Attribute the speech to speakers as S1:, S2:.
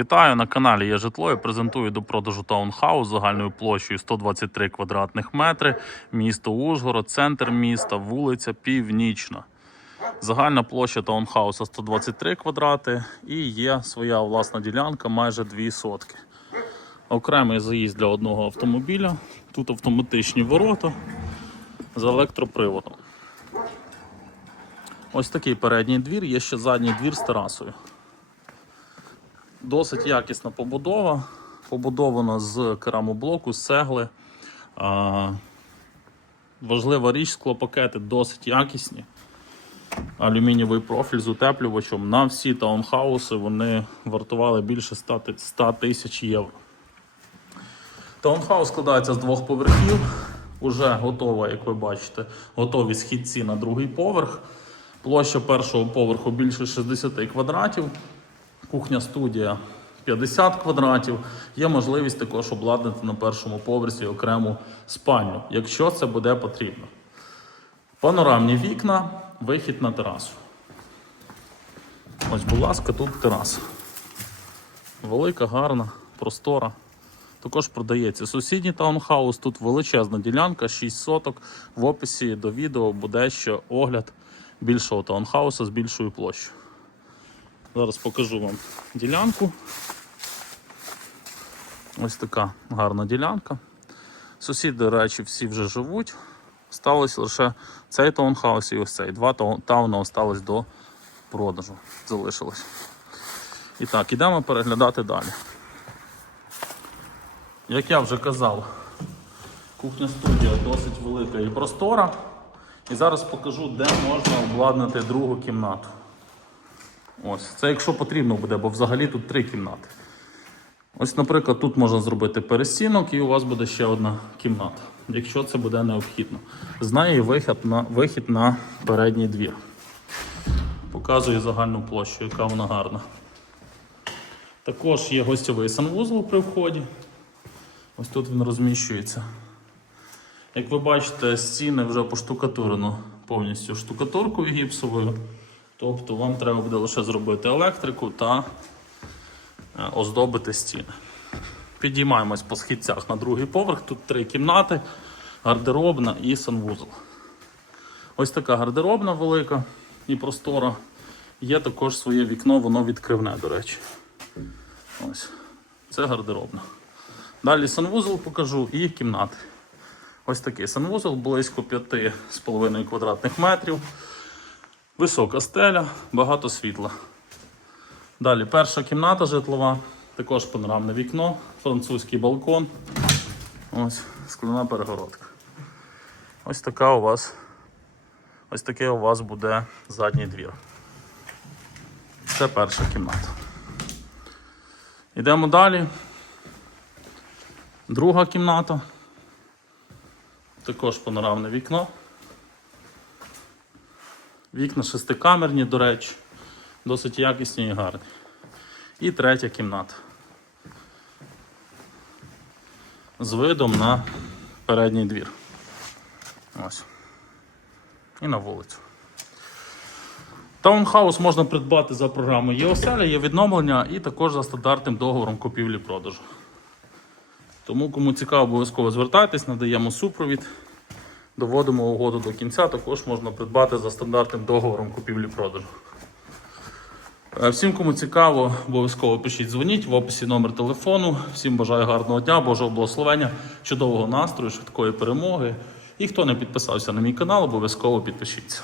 S1: Вітаю на каналі Є житло. Я презентую до продажу таунхаус загальною площею 123 квадратних метри, місто Ужгород, центр міста, вулиця Північна. Загальна площа таунхауса 123 квадрати і є своя власна ділянка майже 2 сотки. Окремий заїзд для одного автомобіля. Тут автоматичні ворота з електроприводом. Ось такий передній двір, є ще задній двір з терасою. Досить якісна побудова. Побудована з керамоблоку, з цегли. А, важлива річ, склопакети досить якісні. Алюмінієвий профіль з утеплювачем. На всі таунхауси вони вартували більше 100 тисяч євро. Таунхаус складається з двох поверхів. Уже готова, як ви бачите, готові східці на другий поверх. Площа першого поверху більше 60 квадратів. Кухня студія 50 квадратів. Є можливість також обладнати на першому поверсі окрему спальню, якщо це буде потрібно. Панорамні вікна, вихід на терасу. Ось, будь ласка, тут тераса. Велика, гарна, простора. Також продається сусідній таунхаус. Тут величезна ділянка, 6 соток. В описі до відео буде ще огляд більшого таунхауса з більшою площею. Зараз покажу вам ділянку. Ось така гарна ділянка. Сусіди, до речі, всі вже живуть. Сталося лише цей таунхаус і ось цей. Два тау- тауна осталось до продажу. Залишилось. І так, ідемо переглядати далі. Як я вже казав, кухня студія досить велика і простора. І зараз покажу, де можна обладнати другу кімнату. Ось, це якщо потрібно буде, бо взагалі тут три кімнати. Ось, наприклад, тут можна зробити перестінок і у вас буде ще одна кімната, якщо це буде необхідно. З неї вихід на, вихід на передній двір. Показую загальну площу, яка вона гарна. Також є гостьовий санвузол при вході. Ось тут він розміщується. Як ви бачите, стіни вже поштукатурено повністю штукатуркою гіпсовою. Тобто вам треба буде лише зробити електрику та е, оздобити стіни. Підіймаємось по східцях на другий поверх. Тут три кімнати, гардеробна і санвузол. Ось така гардеробна велика і простора. Є також своє вікно, воно відкривне, до речі. Ось. Це гардеробна. Далі санвузол покажу і кімнати. Ось такий санвузол, близько 5,5 квадратних метрів. Висока стеля, багато світла. Далі перша кімната житлова, також панорамне вікно, французький балкон. Ось скляна перегородка. Ось така у вас, ось таке у вас буде задній двір. Це перша кімната. Йдемо далі. Друга кімната. Також панорамне вікно. Вікна шестикамерні, до речі, досить якісні і гарні. І третя кімната. З видом на передній двір. Ось. І на вулицю. Таунхаус можна придбати за програмою ЄОСЕЛЯ, є відновлення і також за стандартним договором купівлі-продажу. Тому, кому цікаво, обов'язково звертайтесь, надаємо супровід. Доводимо угоду до кінця, також можна придбати за стандартним договором купівлі-продажу. Е, Всім, кому цікаво, обов'язково пишіть, дзвоніть в описі номер телефону. Всім бажаю гарного дня, Божого благословення, чудового настрою, швидкої перемоги. І хто не підписався на мій канал, обов'язково підпишіться.